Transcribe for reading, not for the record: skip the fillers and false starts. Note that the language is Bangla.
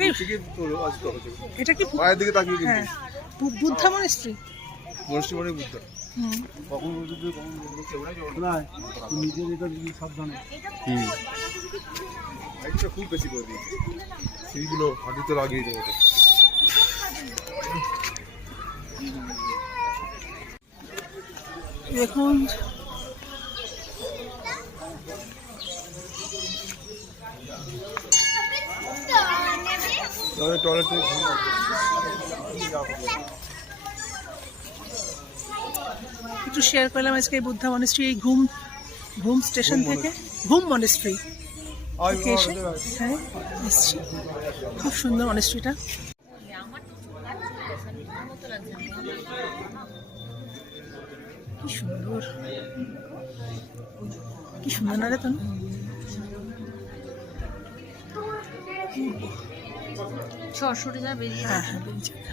এটাই এটা কি মায়ের দিকে তাকিয়ে কিন্তু হ্যাঁ বুদ্ধা মনেস্ট্রি। মনস্ট্রি মানে বুদ্ধ। কখন নিজের এটা সাবধানে হাইটটা খুব বেশি করে দিয়েছে, সেইগুলো হাঁটুতে লাগিয়ে দেবো। দেখুন টয়লেটে একটু শেয়ার করলাম আজকে এই বুদ্ধা মনেস্ট্রি, এই ঘুম স্টেশন থেকে, ঘুম মনেস্ট্রি থেকে এসে হ্যাঁ এসছি। খুব সুন্দর মনেস্ট্রিটা। কি সুন্দর, কি সুন্দর না রে তো। সরস্বতী যা বেরিয়ে হ্যাঁ হ্যাঁ বেরিয়ে যাবে।